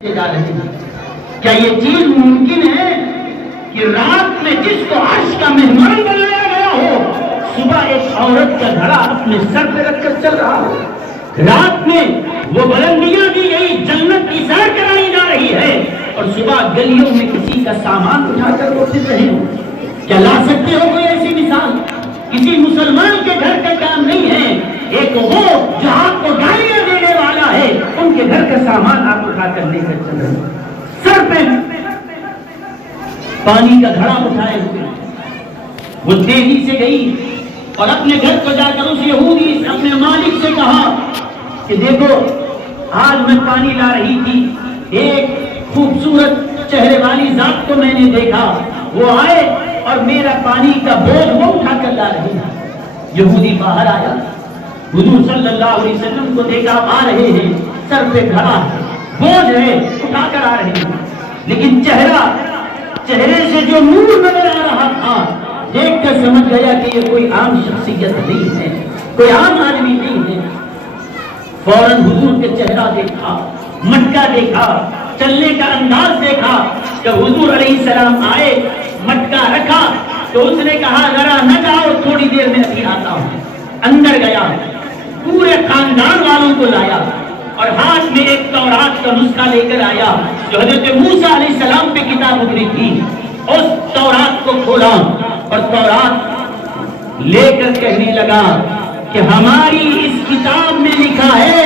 جا رہے ہیں۔ کیا یہ چیز ممکن ہے کہ رات میں جس کو عرش کا مہمان بنایا گیا ہو صبح ایک عورت کا گھڑا اپنے سر پہ رکھ کر چل رہا ہو؟ رات میں وہ بلندیاں دی گئی جنت کی سیر کرائی جا رہی ہے اور صبح گلیوں میں کسی کا سامان اٹھا کر وہ پھر رہے ہو؟ کیا لا سکتے ہو کوئی ایسی مثال؟ کسی مسلمان کے گھر کا کام نہیں ہے۔ ایک وہ جو آپ کو گالیاں دینے والا ہے ان کے گھر کا سامان آپ اٹھا کر لے کر چل رہے ہیں، سر پہ پانی کا گھڑا اٹھائے ہوئے۔ وہ تیزی سے گئی اور اپنے گھر کو جا کر اس یہودی اپنے مالک سے کہا کہ دیکھو آج میں پانی لا رہی تھی، ایک خوبصورت چہرے والی ذات کو میں نے دیکھا، وہ آئے اور میرا پانی کا بوجھ وہ اٹھا کر لا رہی ہے۔ یہودی باہر آیا، حضور صلی اللہ علیہ وسلم کو دیکھا آ رہے ہیں، سر پہ گھڑا ہے، بوجھ ہے، اٹھا کر آ رہے ہیں، لیکن چہرے سے جو نور نظر آ رہا تھا دیکھ کر سمجھ گیا کہ یہ کوئی عام شخصیت نہیں ہے، کوئی عام آدمی نہیں ہے۔ فوراً حضور کے چہرہ دیکھا، مٹکا دیکھا، چلنے کا انداز دیکھا کہ حضور علیہ السلام آئے، مٹکا رکھا تو اس نے کہا ذرا نہ جاؤ، تھوڑی دیر میں ابھی آتا ہوں۔ اندر گیا، پورے خاندان والوں کو لایا اور ہاتھ میں ایک تورات کا نسخہ لے کر آیا جو حضرت موسیٰ علیہ السلام پہ کتاب اتری تھی۔ اس تورات کو کھولا اور تورات لے کر کہنے لگا کہ ہماری اس کتاب میں لکھا ہے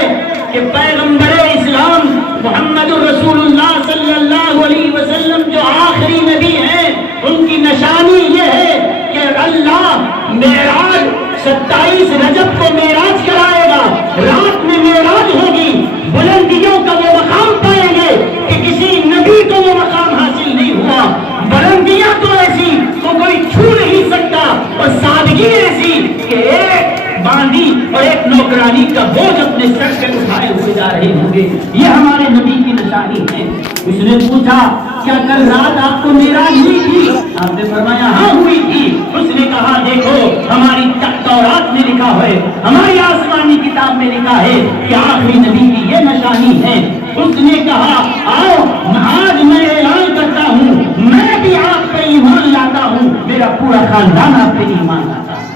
کہ پیغمبر اسلام محمد رسول اللہ صلی اللہ علیہ وسلم جو آخری نبی ہیں ان کی نشانی یہ ہے کہ اللہ معراج 27 رجب کو معراج کرائے گا، رات میں معراج ہوگی، بلندیوں کا وہ مقام پائیں گے کہ کسی نبی کو وہ مقام حاصل نہیں ہوا۔ بلندیاں تو ایسی تو کوئی چھو نہیں سکتا اور سادگی ایسی کہ ایک باندھی اور ایک نوکرانی کا بوجھ اپنے سر پہ اٹھائے ہوئے جا رہے ہوں گے۔ یہ ہمارے نبی کی نشانی ہے۔ اس نے پوچھا کیا کل رات آپ کو معراج ہوئی تھی؟ آپ نے فرمایا ہاں ہوئی تھی۔ اس نے کہا دیکھو ہماری تورات میں لکھا ہے، ہماری آسمانی کتاب میں لکھا ہے کہ آخری نبی کی یہ نشانی ہے۔ اس نے کہا آؤ آج میں اعلان کرتا ہوں میں بھی آپ پہ ایمان لاتا ہوں، میرا پورا خاندان آپ پہ ایمان لاتا ہے۔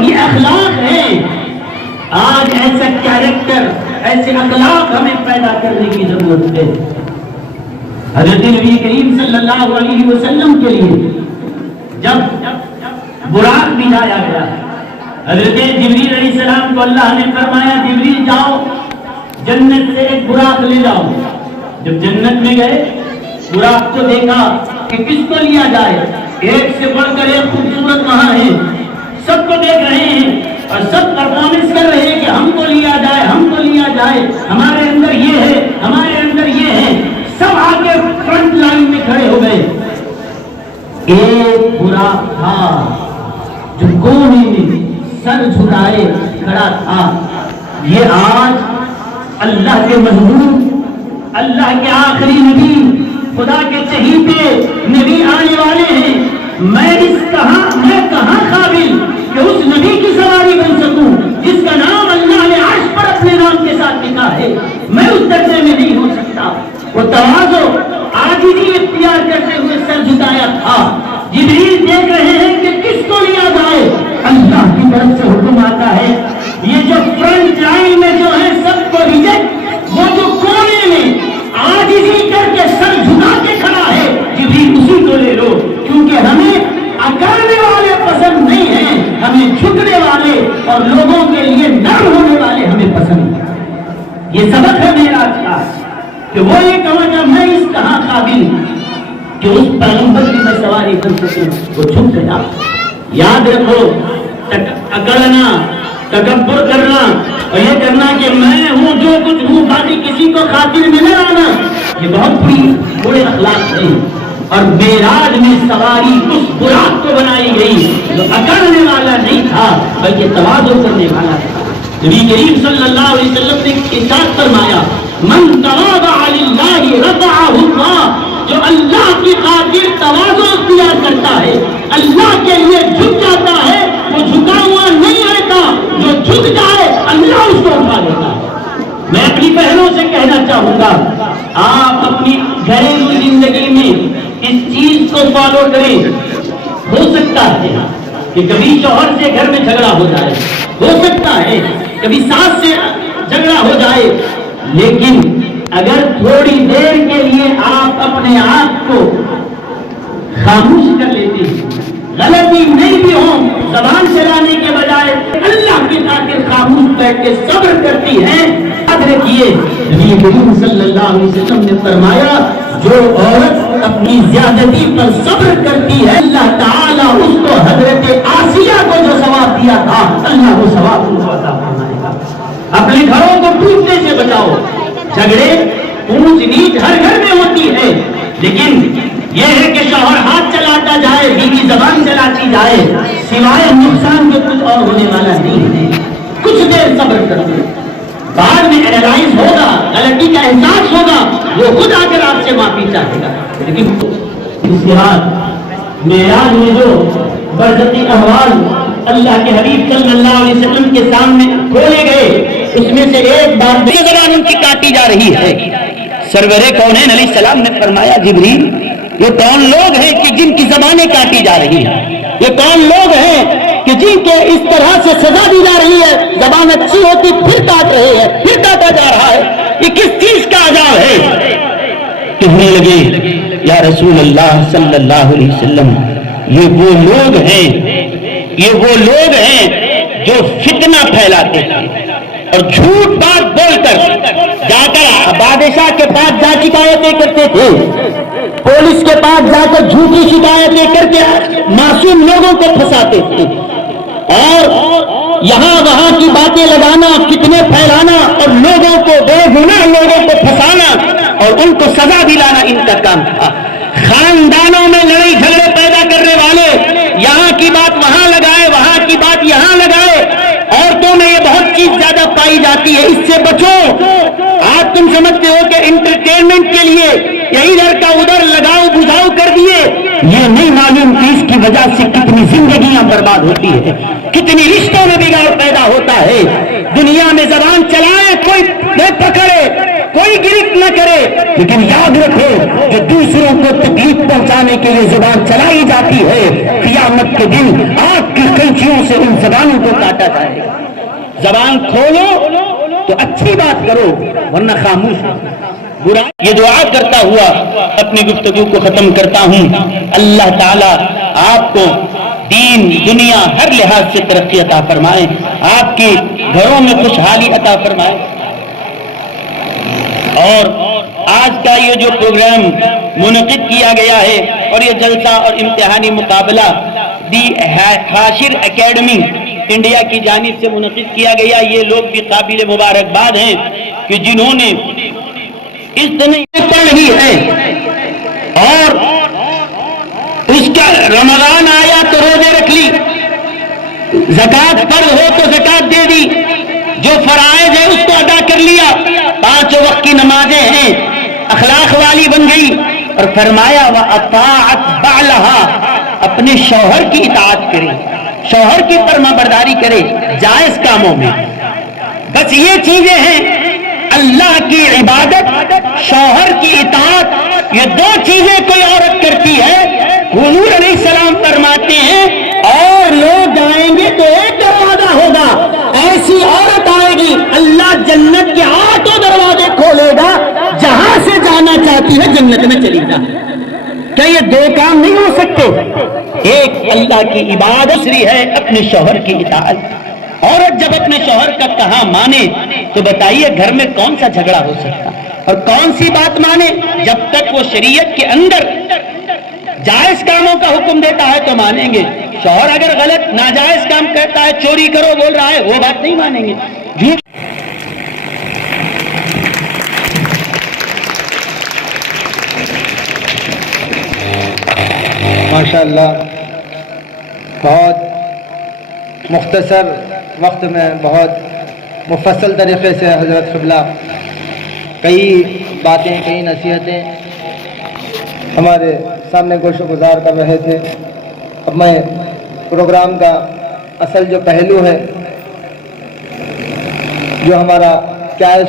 یہ اخلاق ہے۔ آج ایسا کیریکٹر، ایسے اخلاق ہمیں پیدا کرنے کی ضرورت ہے۔ حضرت نبی کریم صلی اللہ علیہ وسلم کے لیے جب براق بھی لایا گیا، حضرت جبریل علیہ السلام کو اللہ نے فرمایا جبریل جاؤ جنت سے ایک براق لے جاؤ۔ جب جنت میں گئے براق کو دیکھا کہ کس کو لیا جائے، ایک سے بڑھ کر ایک خوبصورت وہاں ہے، سب کو دیکھ رہے ہیں اور سب پرفارمنس کر رہے ہیں کہ ہم کو لیا جائے، ہم کو لیا جائے، ہمارے اندر یہ ہے، ہمارے اندر یہ ہے۔ سب آگے فرنٹ لائن میں کھڑے ہو گئے۔ ایک براق تھا جو کونے میں سر جھکائے کھڑا تھا۔ یہ آج اللہ کے محبوب، اللہ کے آخری نبی، خدا کے چہیتے نبی آنے والے ہیں۔ میں کہاں قابل کہ اس نبی کی سواری بن سکوں جس کا نام اللہ نے عرش پر اپنے نام کے ساتھ لکھا ہے؟ میں اس درجے میں نہیں ہو سکتا۔ وہ تواضع عاجزی اختیار کرتے ہوئے سر جھکایا تھا۔ جبریل دیکھ رہے ہیں کہ کس کو لیا جائے، اللہ کی طرف سے حکم آتا ہے یہ جو فرنٹ لائن میں جو ہے سب کو ریجیکٹ، وہ جو کونے میں عاجزی کر کے سر جھکا کے کھڑا ہے جبریل اسی کو لے لو، کیونکہ ہمیں اکڑنے والے پسند نہیں ہیں، ہمیں جھکنے والے اور لوگوں کے لیے نرم ہونے والے ہمیں پسند ہیں۔ یہ سبق ہے معراج کا کہ وہ یہ کہا میں اس کہاں قابل کہ اس پیغمبر کی میں سواری بن سکوں، وہ جھک گیا۔ یاد رکھو اکڑنا، تکبر کرنا اور یہ کرنا کہ میں ہوں جو کچھ ہوں باقی کسی کو خاطر میں نہ لانا، یہ بہت برے اخلاق ہیں۔ اور معراج میں سواری اس براق کو بنائی گئی جو اکڑنے والا نہیں تھا بلکہ تواضع کرنے والا تھا۔ نبی کریم صلی اللہ علیہ وسلم نے ارشاد فرمایا من تواضع للہ رفعہ اللہ، جو اللہ کی خاطر تواضع اختیار کرتا ہے، اللہ کے لیے جھک جاتا ہے، وہ جھکا ہوا نہیں رہتا، جو جھک جائے اللہ اس کو اٹھا لیتا ہے۔ میں اپنی بہنوں سے کہنا چاہوں گا آپ اپنی گھریلو زندگی میں اس چیز کو فالو کریں. ہو سکتا ہے کہ کبھی شوہر سے گھر میں جھگڑا ہو جائے, ہو سکتا ہے کبھی ساس سے جھگڑا ہو جائے, لیکن اگر تھوڑی دیر کے لیے آپ اپنے آپ کو خاموش کر لیتے ہیں, غلطی نہیں بھی ہو زبان چلانے کے بجائے اللہ کی خاطر خاموش بیٹھ کے صبر کرتی ہیں, یاد رکھیے نبی کریم صلی اللہ علیہ وسلم نے فرمایا جو عورت اپنی زیادتی پر صبر کرتی ہے اللہ تعالیٰ اس کو حضرت آسیہ کو جو ثواب دیا تھا اللہ وہ ثواب ان کو عطا فرمائے گا. اپنے گھروں کو ٹوٹنے سے بچاؤ. جھگڑے اونچ نیچ ہر گھر میں ہوتی ہے, لیکن یہ ہے کہ شوہر ہاتھ چلاتا جائے, بیوی زبان چلاتی جائے, سوائے نقصان کے کچھ اور ہونے والا نہیں ہے. کچھ دیر صبر کرو, بعد میں اینالائز ہوگا, غلطی کا احساس ہوگا, وہ خود آ کر آپ سے معافی چاہے گا. لیکن اس کے بعد معراج میں جو برزخی احوال اللہ کے حبیب صلی اللہ علیہ وسلم کے سامنے کھولے گئے, اس میں سے ایک بات زبان ان کی کاٹی جا رہی ہے. سرور کونین علیہ السلام نے فرمایا جبریل یہ کون لوگ ہیں کہ جن کی زبانیں کاٹی جا رہی ہیں, یہ کون لوگ ہیں کہ جن کے اس طرح سے سزا دی جا رہی ہے, زبان اچھی ہوتی پھر کاٹ رہے ہیں, پھر کاٹا جا رہا ہے, یہ کس چیز کا عذاب ہے؟ کہنے لگے یا رسول اللہ صلی اللہ علیہ وسلم یہ وہ لوگ ہیں, یہ وہ لوگ ہیں جو فتنہ پھیلاتے ہیں اور جھوٹ بات بول کر جا کر بادشاہ کے پاس جا شکایتیں کرتے تھے, پولیس کے پاس جا کر جھوٹی شکایتیں کر کے معصوم لوگوں کو پھنساتے تھے, اور یہاں وہاں کی باتیں لگانا, فتنے پھیلانا اور لوگوں کو بے گناہ لوگوں کو پھنسانا اور ان کو سزا دلانا ان کا کام تھا. خاندانوں میں لڑائی جھگڑے پیدا کرنے والے یہاں کی بات وہاں لگائے, وہاں کی بات یہاں لگائے. عورتوں میں یہ بہت چیز زیادہ پائی جاتی ہے, اس سے بچو. آج تم سمجھتے ہو کہ انٹرٹینمنٹ کے لیے یہ ادھر کا ادھر لگاؤ بجھاؤ کر دیے, یہ نہیں معلوم کہ اس کی وجہ سے کتنی زندگیاں برباد ہوتی ہے, کتنی رشتوں میں بگاڑ پیدا ہوتا ہے. دنیا میں زبان چلائے کوئی نہ پکڑے, کوئی گرفت نہ کرے, لیکن یاد رکھو جو دوسروں کو تکلیف پہنچانے کے لیے زبان چلائی جاتی ہے, قیامت کے دن آگ کی قینچیوں سے ان زبانوں کو کاٹا جائے گا. زبان کھولو تو اچھی بات کرو ورنہ خاموش ہو. برا یہ دعا کرتا ہوا اپنی گفتگو کو ختم کرتا ہوں. اللہ تعالی آپ کو دین دنیا ہر لحاظ سے ترقی عطا فرمائے, آپ کے گھروں میں خوشحالی عطا فرمائے. اور آج کا یہ جو پروگرام منعقد کیا گیا ہے اور یہ جلسہ اور امتحانی مقابلہ دی حاشر اکیڈمی انڈیا کی جانب سے منعقد کیا گیا, یہ لوگ بھی قابل مبارکباد ہیں کہ جنہوں نے اس طرح پڑھ رہی ہے اور اس کا رمضان آیا تو روزے رکھ لی, زکات فرض ہو تو زکات دے دی, جو فرائض ہے اس کو ادا کر لیا, 5 وقت کی نمازیں ہیں, اخلاق والی بن گئی. اور فرمایا وَأَطَاعَتْ بَعْلَهَا, اپنے شوہر کی اطاعت کرے, شوہر کی فرما برداری کرے جائز کاموں میں. بس یہ چیزیں ہیں, اللہ کی عبادت, شوہر کی اطاعت, یہ 2 چیزیں کوئی عورت کرتی ہے. حضور علیہ السلام فرماتے ہیں اور لوگ آئیں گے تو ایک دروازہ ہوگا, ایسی عورت آئے گی اللہ جنت کے 8 دروازے کھولے گا, جہاں سے جانا چاہتی ہے جنت میں چلی جا. کیا یہ 2 کام نہیں ہو سکتے؟ ایک اللہ کی عبادت, دوسری ہے اپنے شوہر کی اطاعت. عورت جب اپنے شوہر کا کہا مانے تو بتائیے گھر میں کون سا جھگڑا ہو سکتا, اور کون سی بات مانے؟ جب تک وہ شریعت کے اندر جائز کاموں کا حکم دیتا ہے تو مانیں گے. شوہر اگر غلط ناجائز کام کرتا ہے, چوری کرو بول رہا ہے, وہ بات نہیں مانیں گے. جھوٹ ماشاءاللہ بہت مختصر وقت میں بہت مفصل طریقے سے حضرت قبلہ کئی باتیں, کئی نصیحتیں ہمارے سامنے گوش گزار کر رہے تھے. اب میں پروگرام کا اصل جو پہلو ہے, جو ہمارا کیش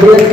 DSP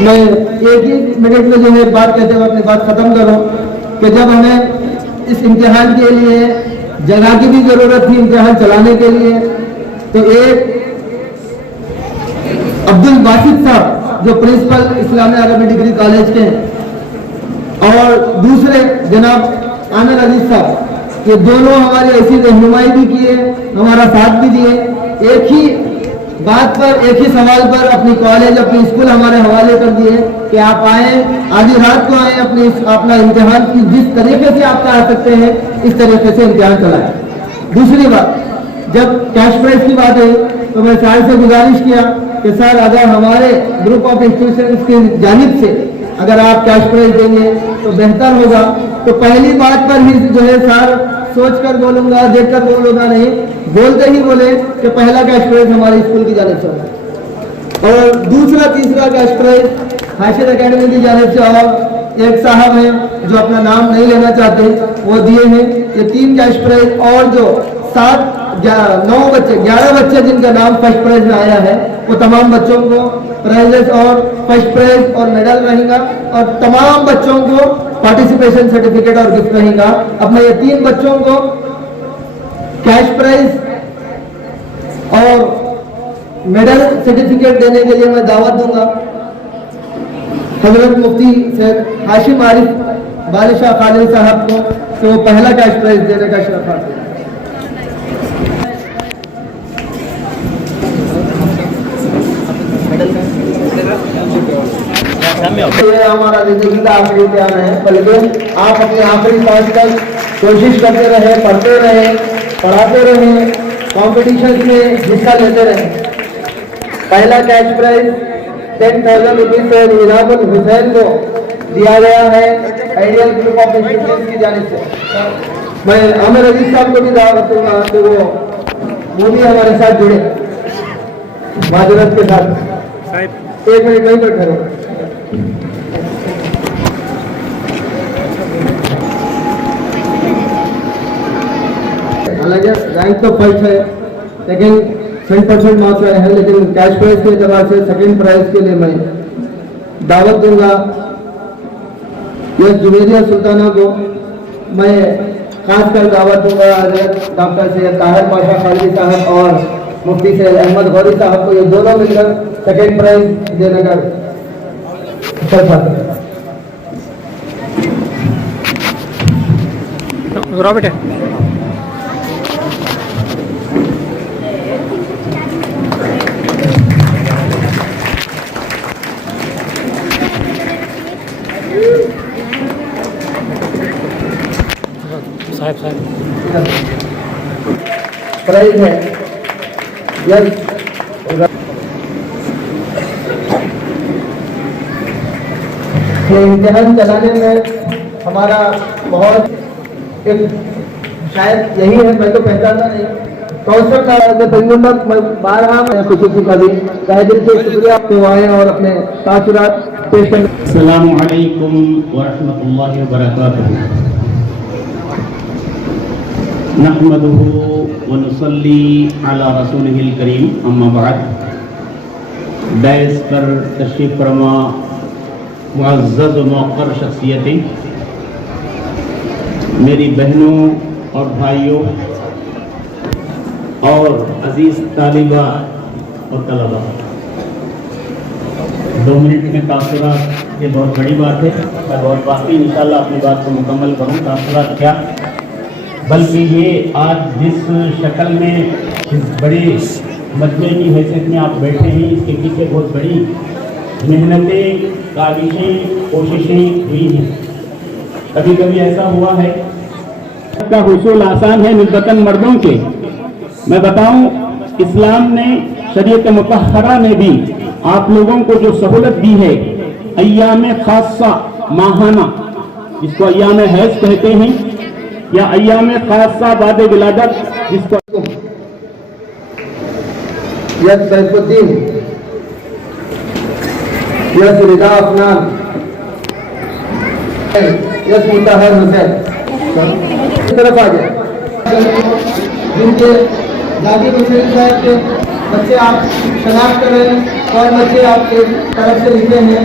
میں ایک ہی منٹ میں جو ہے بات کہتے ہوئے اپنی بات ختم کروں کہ جب ہمیں اس امتحان کے لیے جگہ کی بھی ضرورت تھی امتحان چلانے کے لیے، تو ایک عبد الباسط صاحب جو پرنسپل اسلامیہ عربی ڈگری کالج کے ہیں، اور دوسرے جناب عامر عزیز صاحب، یہ دونوں ہماری ایسی رہنمائی بھی کیے، ہمارا ساتھ بھی دیے، ایک ہی بات پر ایک ہی سوال پر اپنی کالج اپنی اسکول ہمارے حوالے کر دیے کہ آپ آئیں، آدھی رات کو آئیں، اپنا امتحان کی جس طریقے سے آپ آ سکتے ہیں اس طریقے سے امتحان چلائیں۔ دوسری بات، جب کیش پرائز کی بات ہے تو میں سر سے گزارش کیا کہ سر اگر ہمارے گروپ آف انسٹیٹیوشنز کی جانب سے اگر آپ کیش پرائز دیں گے تو بہتر ہوگا۔ تو پہلی بات پر ہی جو ہے سر سوچ کر بولوں گا، دیکھ کر بولوں گا نہیں، بولتے ہی بولے کہ پہلا کیش پرائز ہماری اسکول کی جانب سے ہوگا، اور دوسرا تیسرا کیش پرائز حاشر اکیڈمی کی جانب سے، اور ایک صاحب ہیں جو اپنا نام نہیں لینا چاہتے وہ دیے ہیں۔ یہ 3 کیش پرائز، اور جو 11 بچے جن کا نام فرسٹ پرائز میں آیا ہے وہ تمام بچوں کو پرائزز اور فرسٹ پرائز اور میڈل رہے گا، اور تمام بچوں کو پارٹیسپیشن سرٹیفکیٹ اور گفٹ رہے گا۔ اب میں یہ 3 بچوں کو کیش پرائز اور میڈل سرٹیفکیٹ دینے کے لیے میں دعوت دوں گا حضرت مفتی سید ہاشم عارف بادشاہ خالد صاحب کو کہ وہ پہلا کیش پرائز دینے کا شرف حاصل کریں۔ یہ ہمارا زندگی کا آخری امتحان ہے، بلکہ آپ اپنے آخری سانس تک کوشش کرتے رہے، پڑھتے رہے، پڑھاتے رہے، کمپٹیشن میں حصہ لیتے رہے۔ پہلا کیش پرائز 10,000 روپیز سے انعام الحسین کو دیا گیا ہے آئیڈیل گروپ آف انسٹیٹیوشنز کی جانب سے۔ میں عامر عزیز صاحب کو بھی دعوت دوں گا کہ وہ بھی ہمارے ساتھ جڑے معذرت کے ساتھ۔ ایک منٹ وہیں پر کھڑے۔ حالانکہ رینک تو فرسٹ ہے لیکن 100% مارکس آئے ہیں، لیکن کیش پرائز کے اعتبار سے سیکنڈ پرائز کے لیے میں دعوت دوں گا یہ جویریہ سلطانہ کو۔ میں خاص کر دعوت دوں گا حضرت ڈاکٹر سید طاہر پاشا خالدی صاحب اور مفتی سید احمد غوری صاحب کو، یہ دونوں مل کر سیکنڈ پرائز دینے کا شرف حاصل کریں۔ رابٹ ہے صاحب پرائز ہے یس۔ امتحان چلانے میں ہمارا بہت ایک شاید یہی ہے، میں تو پہچانتا نہیں، کوثر کا تجربہ میں بارہا میں خصوصی کا بھی تہہ دل سے شکریہ آپ کو آئے اور اپنے تاثرات پیش کریں۔ السلام علیکم ورحمۃ اللہ وبرکاتہ۔ نحمده ونصلی علی رسولہ الکریم، اما بعد۔ ڈائس پر تشریف فرما معزز و موقر شخصیتیں، میری بہنوں اور بھائیوں اور عزیز طالبہ اور طلبہ، 2 منٹ میں تاثرات یہ بہت بڑی بات ہے، اور باقی انشاءاللہ اپنی بات کو مکمل کروں۔ تاثرات کیا بلکہ یہ آج جس شکل میں اس بڑے مجمع کی حیثیت میں آپ بیٹھے ہیں، اس کے پیچھے بہت بڑی محنتیں، کاوشیں، کوششیں ہوئی ہیں۔ کبھی کبھی ایسا ہوا ہے کا حصول آسان ہے نسبتاً مردوں کے۔ میں بتاؤں، اسلام نے شریعت مطہرہ نے بھی آپ لوگوں کو جو سہولت دی ہے، ایام خاصہ ماہانہ، جس کو ایام حیض کہتے ہیں، یا ایام خاصہ بعد ولادت جس کو یس سیف الدین، یس رضا افنان، یس مطہر حسین، اس طرف آ جائے جن کے ذاتی حسین صاحب کے بچے آپ شناخت کریں اور بچے آپ کے طرف سے لکھے ہیں۔